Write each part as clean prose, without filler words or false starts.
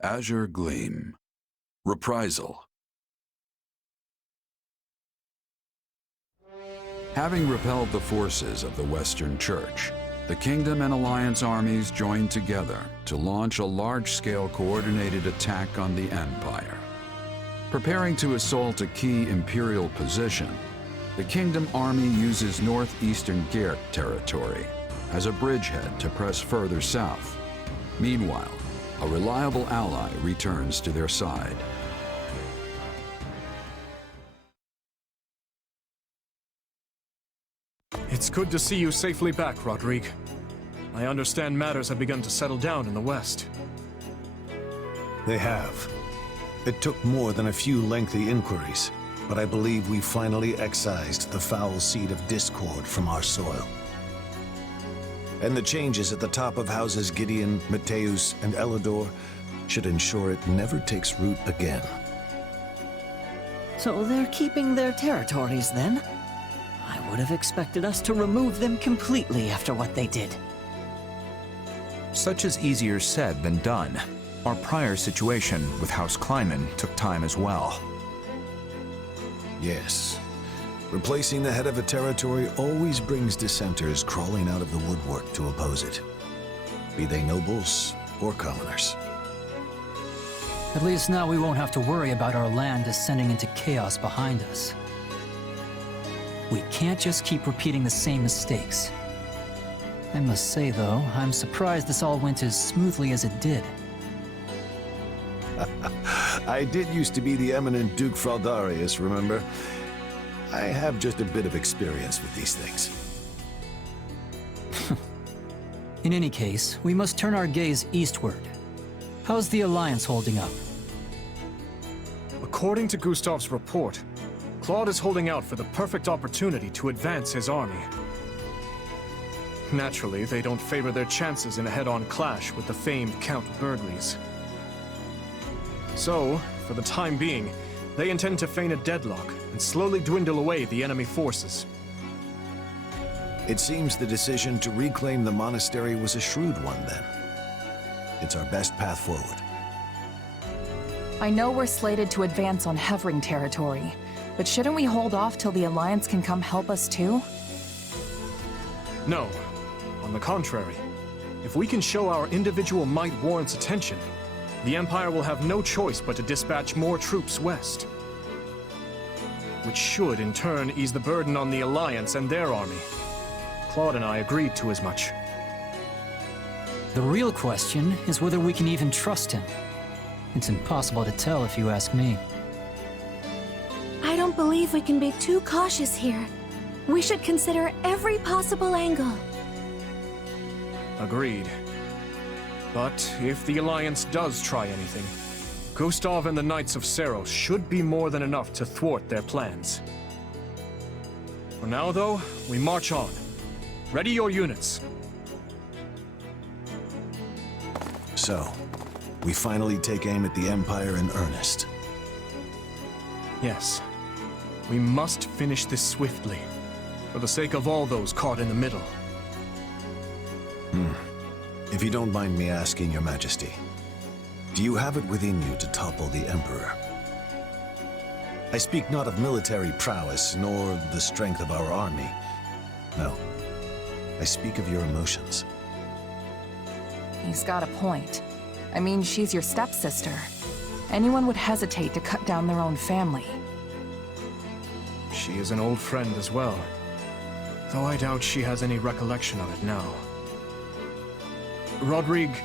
Azure Gleam. Reprisal. Having repelled the forces of the Western Church, the Kingdom and Alliance armies joined together to launch a large-scale coordinated attack on the Empire. Preparing to assault a key Imperial position, the Kingdom army uses northeastern Gert territory as a bridgehead to press further south. Meanwhile, a reliable ally returns to their side. It's good to see you safely back, Rodrigue. I understand matters have begun to settle down in the West. They have. It took more than a few lengthy inquiries, but I believe we finally excised the foul seed of discord from our soil. And the changes at the top of houses Gideon, Mateusz, and Elidor should ensure it never takes root again. So they're keeping their territories, then? I would have expected us to remove them completely after what they did. Such is easier said than done. Our prior situation with House Kleiman took time as well. Yes. Replacing the head of a territory always brings dissenters crawling out of the woodwork to oppose it, be they nobles or commoners. At least now we won't have to worry about our land descending into chaos behind us. We can't just keep repeating the same mistakes. I must say, though, I'm surprised this all went as smoothly as it did. I did used to be the eminent Duke Fraldarius, remember? I have just a bit of experience with these things. In any case, we must turn our gaze eastward. How's the Alliance holding up? According to Gustav's report, Claude is holding out for the perfect opportunity to advance his army. Naturally, they don't favor their chances in a head-on clash with the famed Count Burgleys. So, for the time being, they intend to feign a deadlock and slowly dwindle away the enemy forces. It seems the decision to reclaim the monastery was a shrewd one, then. It's our best path forward. I know we're slated to advance on Hevring territory, but shouldn't we hold off till the Alliance can come help us too? No. On the contrary, if we can show our individual might warrants attention, the Empire will have no choice but to dispatch more troops west. Which should, in turn, ease the burden on the Alliance and their army. Claude and I agreed to as much. The real question is whether we can even trust him. It's impossible to tell if you ask me. I don't believe we can be too cautious here. We should consider every possible angle. Agreed. But if the Alliance does try anything, Gustav and the Knights of Seros should be more than enough to thwart their plans. For now, though, we march on. Ready your units. So, we finally take aim at the Empire in earnest. Yes. We must finish this swiftly, for the sake of all those caught in the middle. If you don't mind me asking, Your Majesty, do you have it within you to topple the Emperor? I speak not of military prowess, nor the strength of our army. No. I speak of your emotions. He's got a point. I mean, she's your stepsister. Anyone would hesitate to cut down their own family. She is an old friend as well, though I doubt she has any recollection of it now. Rodrigue,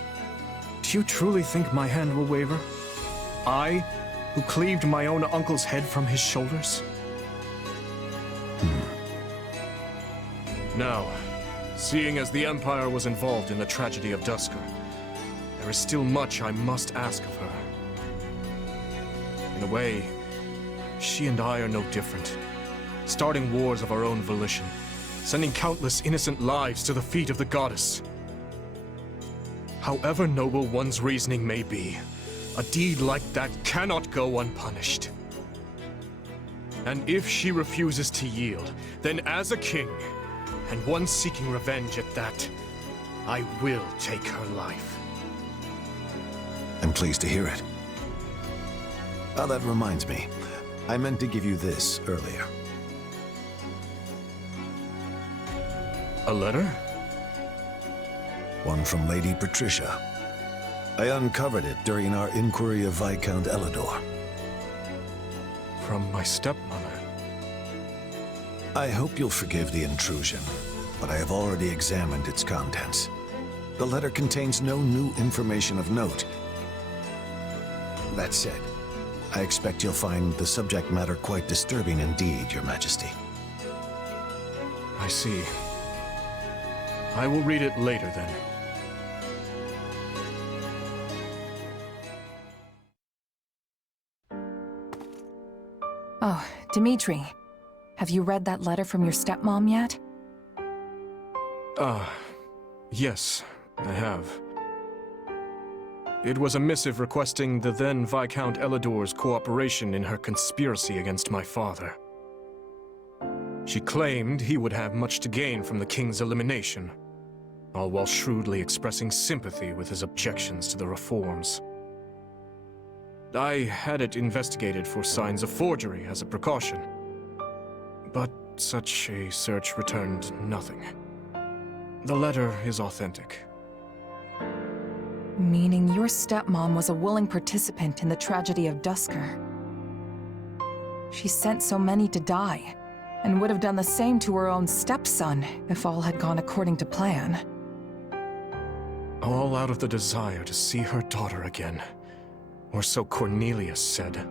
do you truly think my hand will waver? I, who cleaved my own uncle's head from his shoulders? Now, seeing as the Empire was involved in the tragedy of Duscur, there is still much I must ask of her. In a way, she and I are no different, starting wars of our own volition, sending countless innocent lives to the feet of the goddess. However noble one's reasoning may be, a deed like that cannot go unpunished. And if she refuses to yield, then as a king, and one seeking revenge at that, I will take her life. I'm pleased to hear it. Ah, that reminds me. I meant to give you this earlier. A letter? One from Lady Patricia. I uncovered it during our inquiry of Viscount Elidor. From my stepmother. I hope you'll forgive the intrusion, but I have already examined its contents. The letter contains no new information of note. That said, I expect you'll find the subject matter quite disturbing indeed, Your Majesty. I see. I will read it later then. Oh, Dimitri. Have you read that letter from your stepmom yet? Yes, I have. It was a missive requesting the then Viscount Elidor's cooperation in her conspiracy against my father. She claimed he would have much to gain from the king's elimination, all while shrewdly expressing sympathy with his objections to the reforms. I had it investigated for signs of forgery as a precaution, but such a search returned nothing. The letter is authentic. Meaning your stepmom was a willing participant in the tragedy of Dusker. She sent so many to die, and would have done the same to her own stepson if all had gone according to plan. All out of the desire to see her daughter again, or so Cornelius said.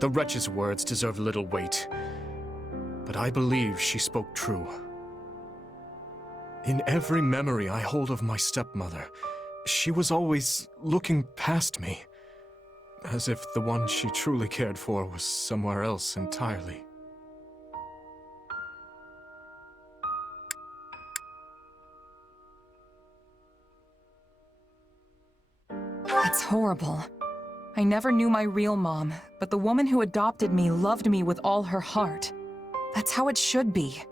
The wretch's words deserve little weight, but I believe she spoke true. In every memory I hold of my stepmother, she was always looking past me, as if the one she truly cared for was somewhere else entirely. That's horrible. I never knew my real mom, but the woman who adopted me loved me with all her heart. That's how it should be.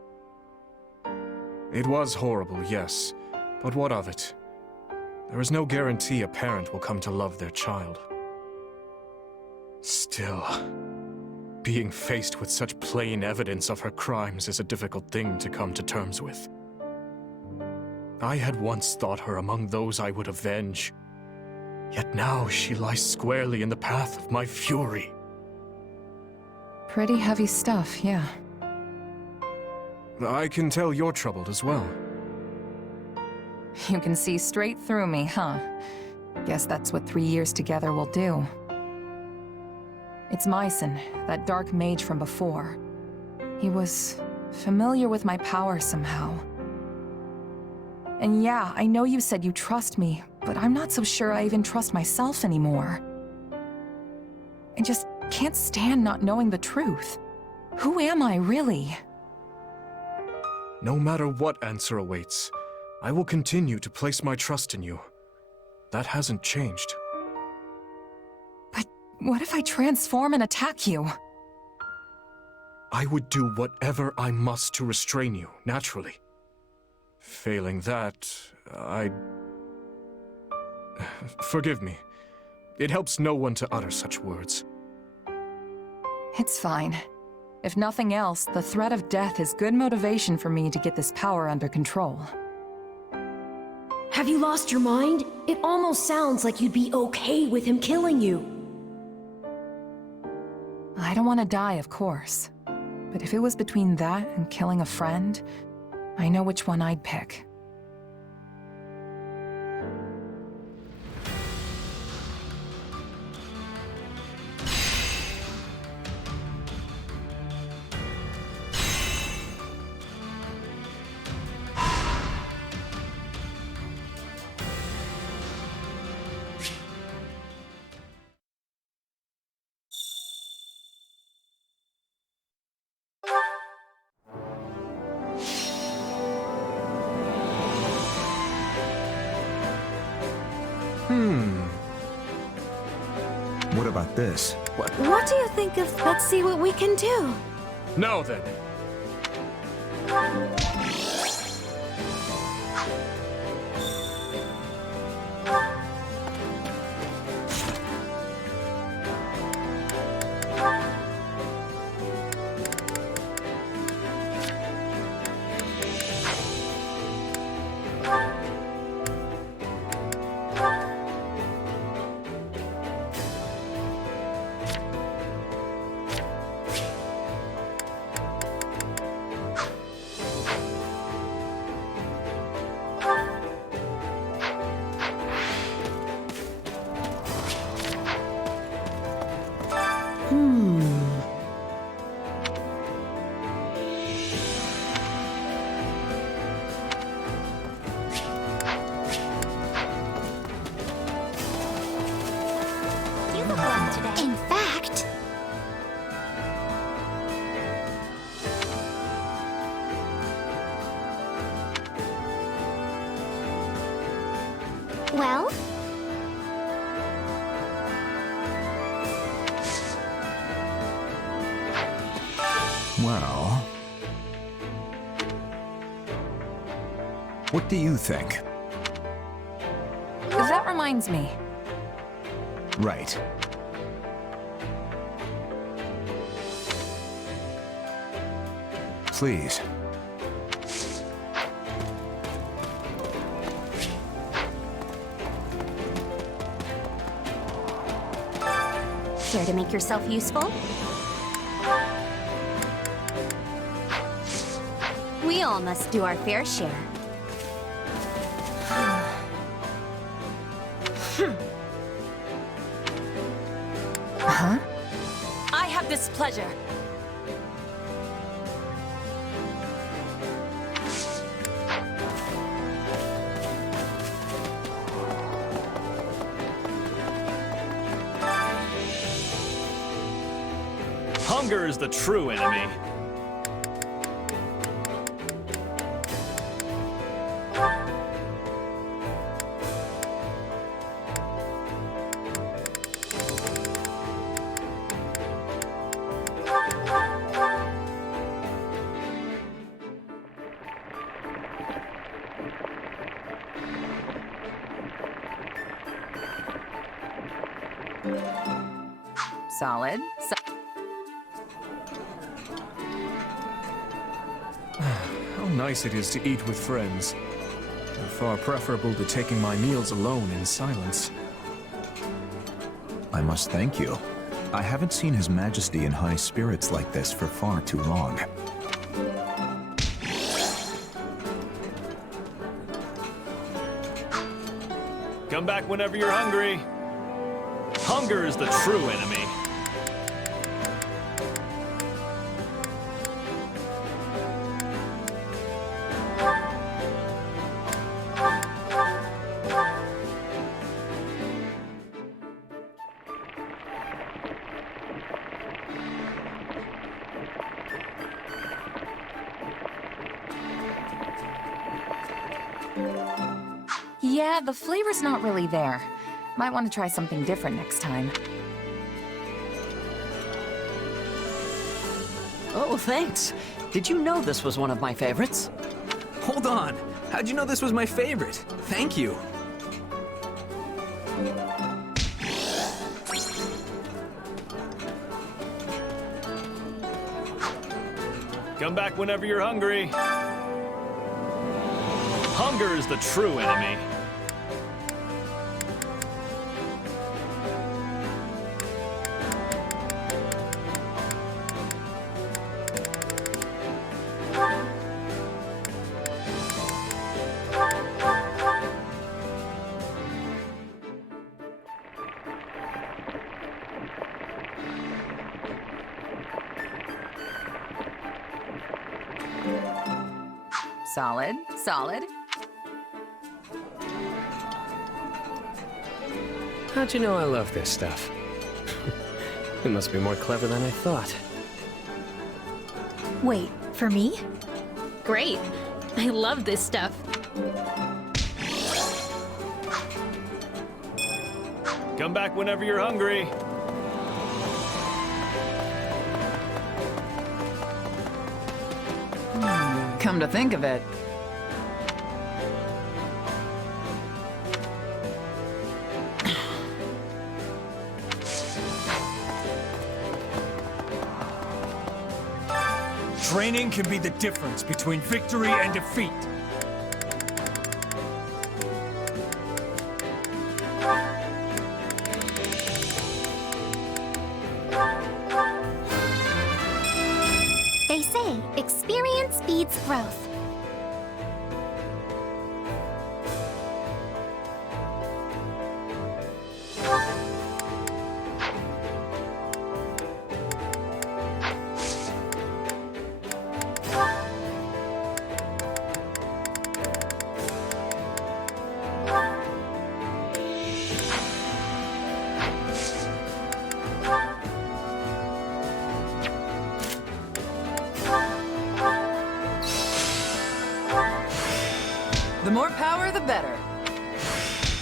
It was horrible, yes, but what of it? There is no guarantee a parent will come to love their child. Still, being faced with such plain evidence of her crimes is a difficult thing to come to terms with. I had once thought her among those I would avenge, yet now she lies squarely in the path of my fury. Pretty heavy stuff, yeah. I can tell you're troubled as well. You can see straight through me, huh? Guess that's what 3 years together will do. It's Myson, that dark mage from before. He was familiar with my power somehow. And yeah, I know you said you trust me, but I'm not so sure I even trust myself anymore. I just can't stand not knowing the truth. Who am I, really? No matter what answer awaits, I will continue to place my trust in you. That hasn't changed. But what if I transform and attack you? I would do whatever I must to restrain you, naturally. Failing that, I'd... Forgive me. It helps no one to utter such words. It's fine. If nothing else, the threat of death is good motivation for me to get this power under control. Have you lost your mind? It almost sounds like you'd be okay with him killing you. I don't want to die, of course. But if it was between that and killing a friend, I know which one I'd pick. What about this? What do you think of... Let's see what we can do. Now then. You look well today. In fact... Well? Well... What do you think? That reminds me. Right. Please. Care to make yourself useful? We all must do our fair share. Huh? I have this pleasure. Hunger is the true enemy. Solid. How nice it is to eat with friends. Far preferable to taking my meals alone in silence. I must thank you. I haven't seen His Majesty in high spirits like this for far too long. Come back whenever you're hungry. Hunger is the true enemy. Yeah, the flavor's not really there. Might want to try something different next time. Oh, thanks. Did you know this was one of my favorites? Hold on. How'd you know this was my favorite? Thank you. Come back whenever you're hungry. Hunger is the true enemy. Solid. Solid. How'd you know I love this stuff? You must be more clever than I thought. Wait, for me? Great. I love this stuff. Come back whenever you're hungry. Come to think of it. Training can be the difference between victory and defeat. They say experience feeds growth.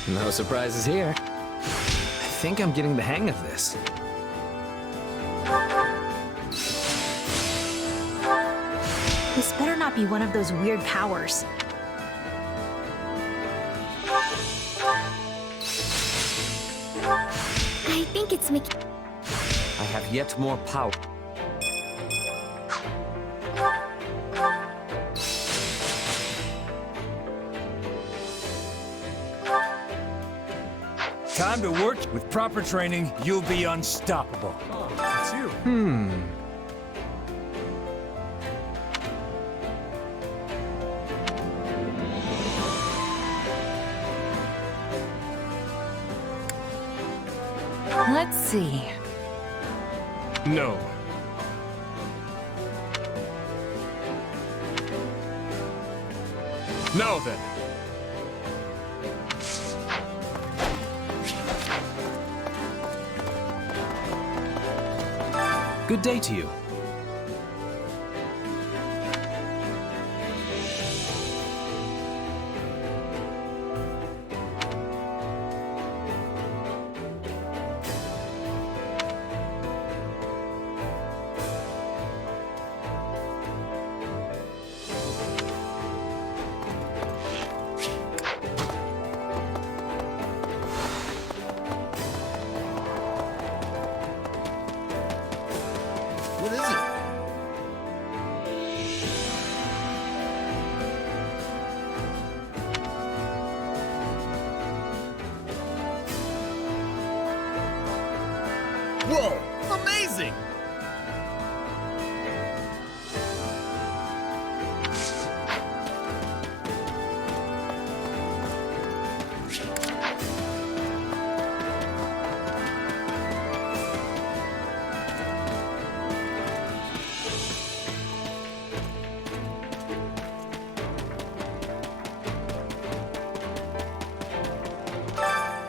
No surprises here. I think I'm getting the hang of this. This better not be one of those weird powers. I think it's Mickey. I have yet more power. Time to work. With proper training, you'll be unstoppable. Oh, it's you. Let's see. No. Now then. Good day to you. What is it? Whoa! Amazing!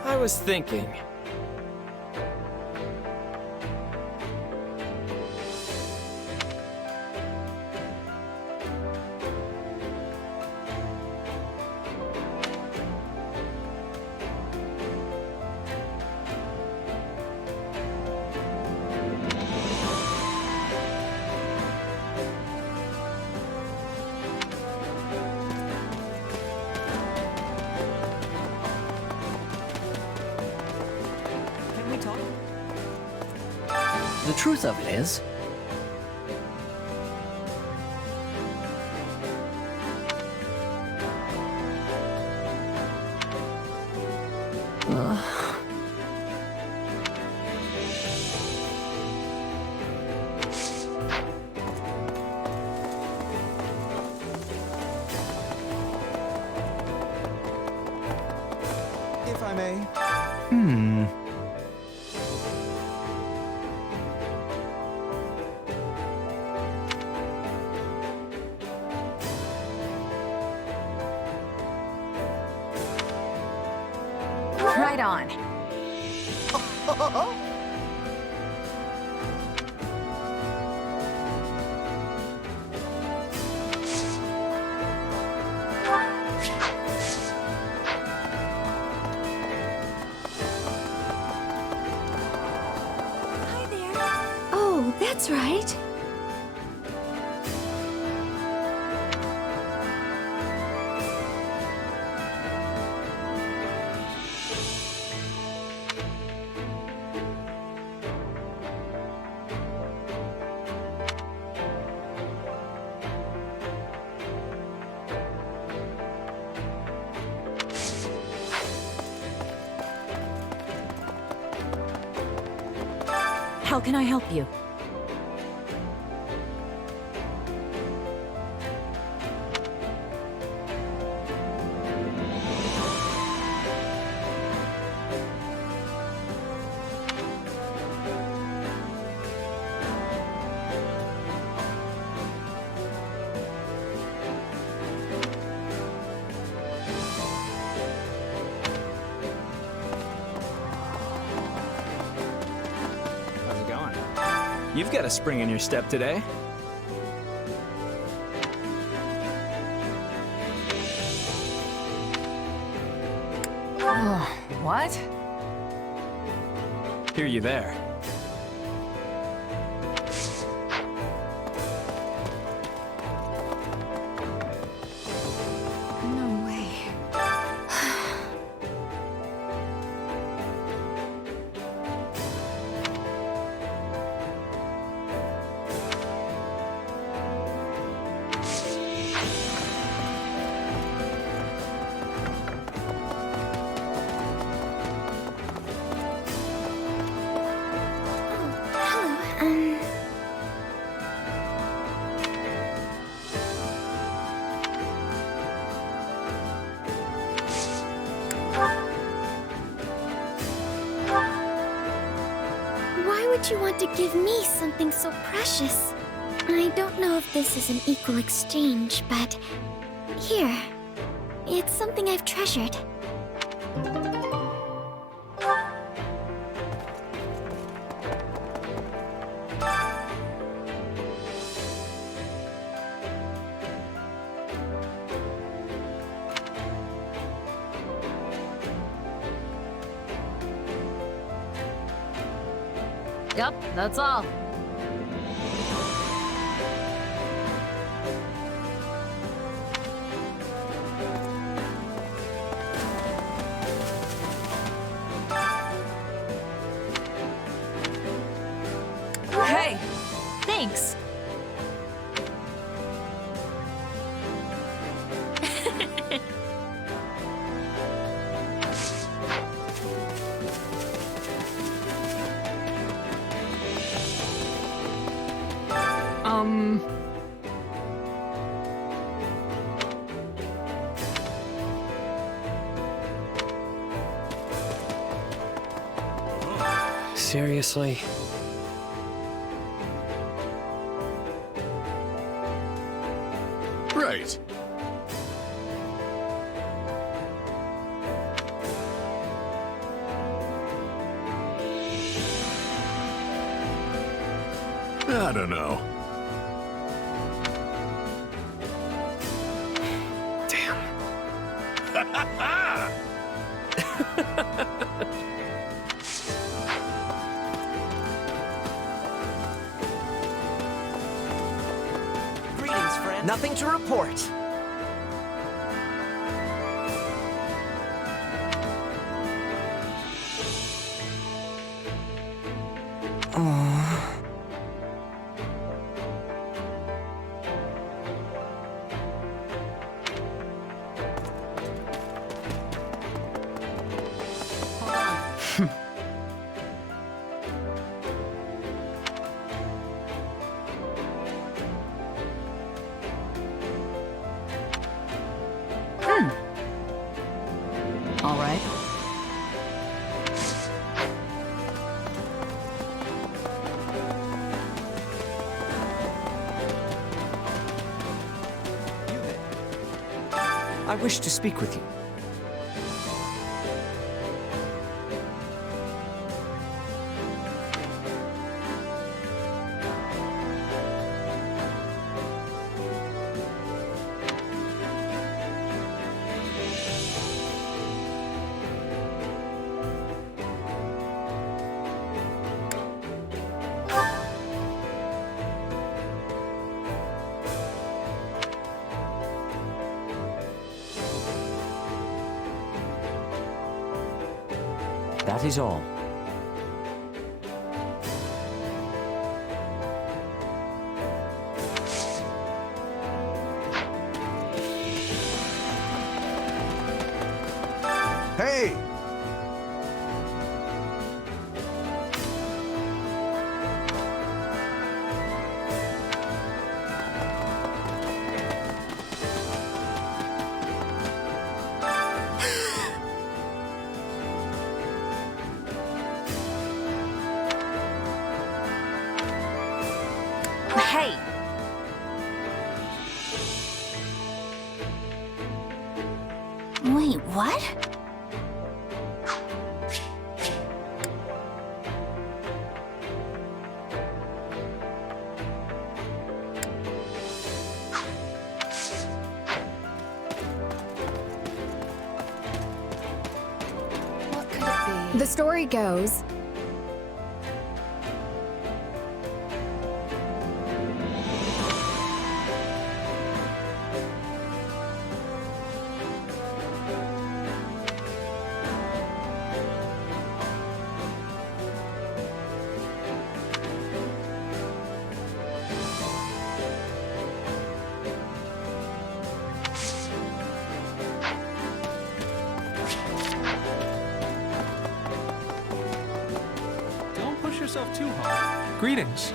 I was thinking. Can we talk? The truth of it is, If I may. Right on. Hi there. Oh, that's right. How can I help you? How's it going? You've got a spring in your step today. What? Hear you there. No way. Why would you want to give me something so precious? I don't know if this is an equal exchange, but here. It's something I've treasured. Yep, that's all. Hey! Thanks. Seriously? Right. I don't know. Damn. Greetings, friend. Nothing to report. All right. I wish to speak with you. That is all. Hey! Hey! Wait, what? The story goes... Don't push yourself too hard. Greetings.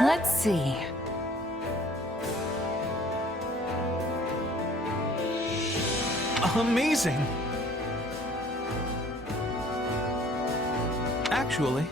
Let's see. Amazing! Actually...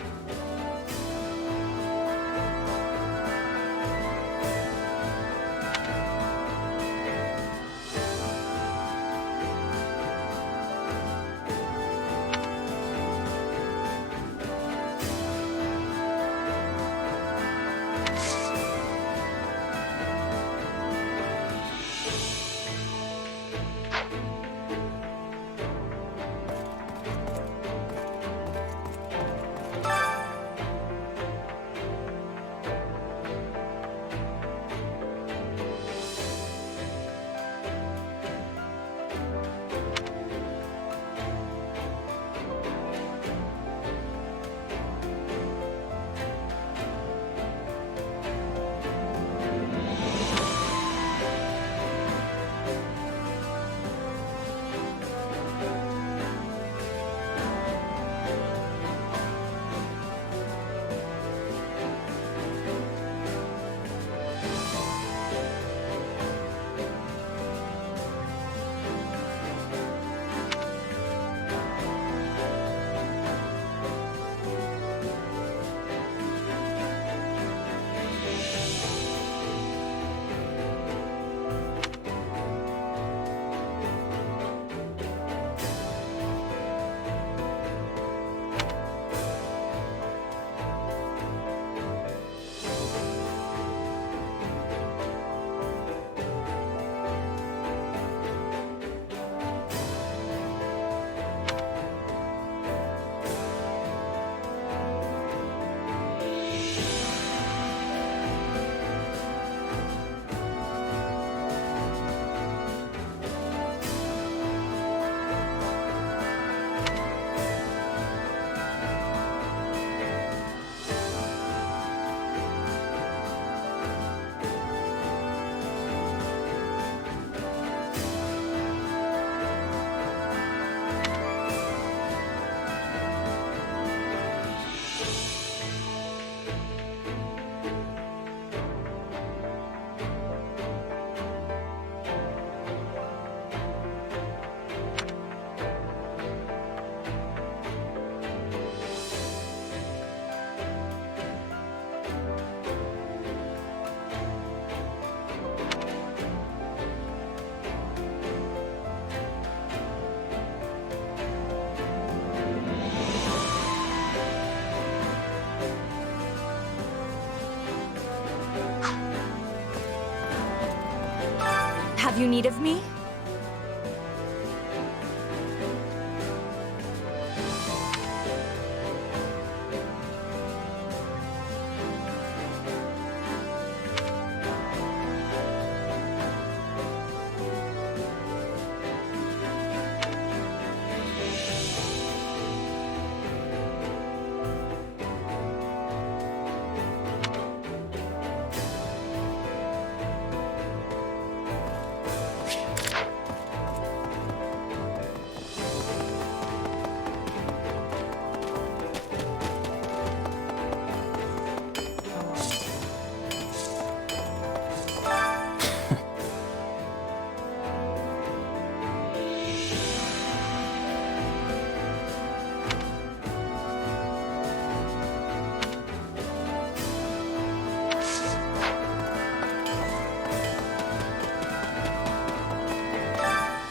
Have you need of me?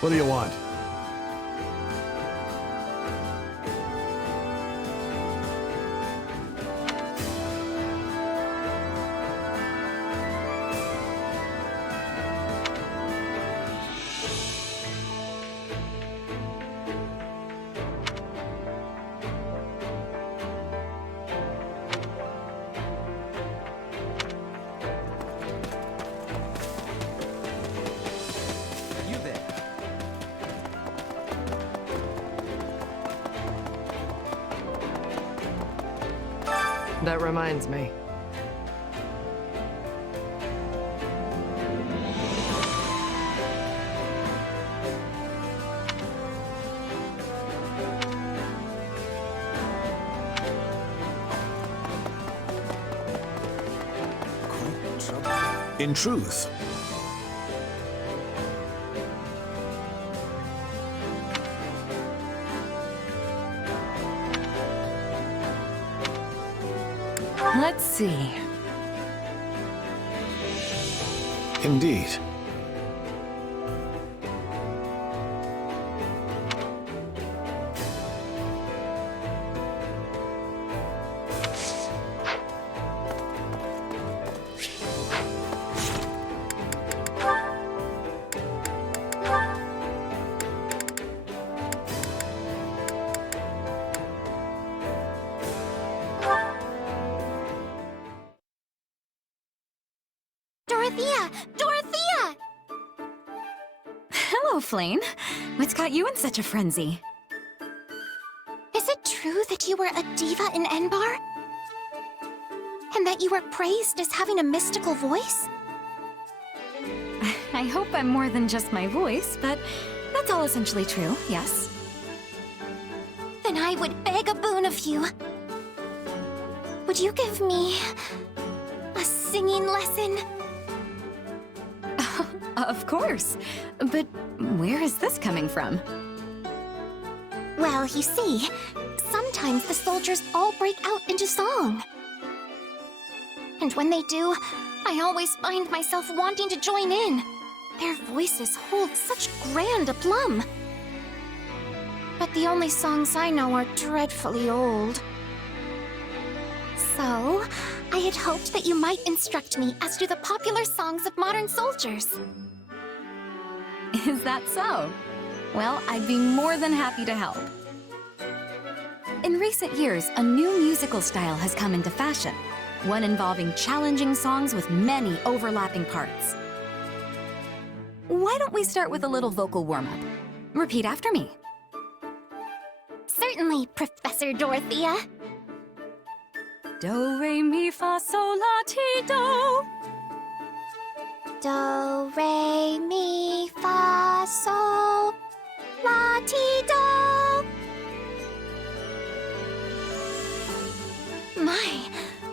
What do you want? That reminds me. In truth, Let's see. indeed. Dorothea! Dorothea! Hello, Flame. What's got you in such a frenzy? Is it true that you were a diva in Enbar? And that you were praised as having a mystical voice? I hope I'm more than just my voice, but that's all essentially true, yes. Then I would beg a boon of you. Would you give me a singing lesson? Of course. But where is this coming from? Well, you see, sometimes the soldiers all break out into song. And when they do, I always find myself wanting to join in. Their voices hold such grand aplomb. But the only songs I know are dreadfully old. So, I had hoped that you might instruct me as to the popular songs of modern soldiers. Is that so? Well, I'd be more than happy to help. In recent years, a new musical style has come into fashion, one involving challenging songs with many overlapping parts. Why don't we start with a little vocal warm-up? Repeat after me. Certainly, Professor Dorothea. Do, re, mi, fa, sol, la, ti, do. Do, re, mi, fa, sol, la, ti, do. My,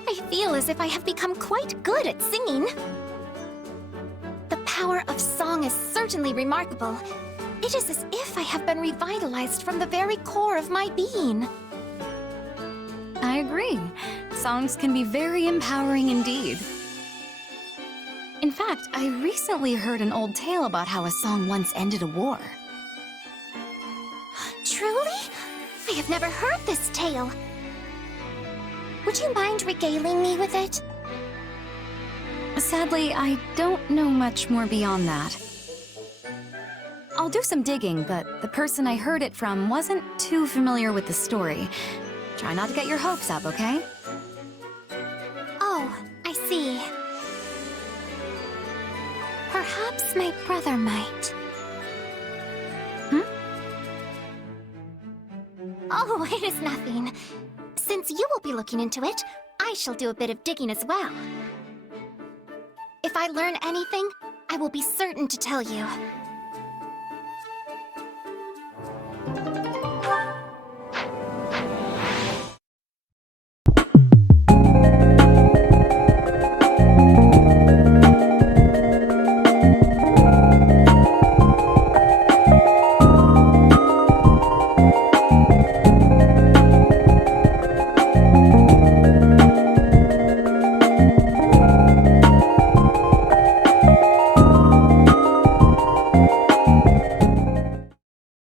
I feel as if I have become quite good at singing. The power of song is certainly remarkable. It is as if I have been revitalized from the very core of my being. I agree. Songs can be very empowering indeed. In fact, I recently heard an old tale about how a song once ended a war. Truly? I have never heard this tale. Would you mind regaling me with it? Sadly, I don't know much more beyond that. I'll do some digging, but the person I heard it from wasn't too familiar with the story. Try not to get your hopes up, okay? Oh, I see. Perhaps my brother might. Oh, it is nothing. Since you will be looking into it, I shall do a bit of digging as well. If I learn anything, I will be certain to tell you.